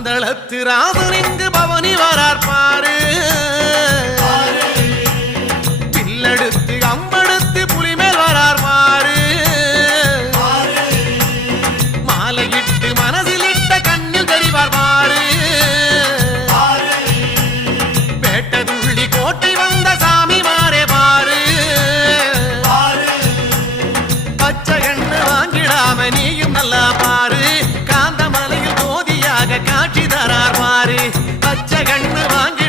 பந்தளத்து ராமன் இங்கு பவனி வரார் பாரு பில்லெடுத்து அம்பெடுத்து புலிமேல் வரார் பாரு மாலையிட்டு மனசிலிட்ட கண்ணில் தெரிவார் பாரு பேட்டதுள்ளி கோட்டை வந்த சாமி மாறே பாரு பச்சை எண்ணு வாங்கிடாம நீயும் நல்லா பாரு காந்தமலையில் ஜோதியாக காட்சி தரார் பாரு பச்சை கண்ணு வாங்கி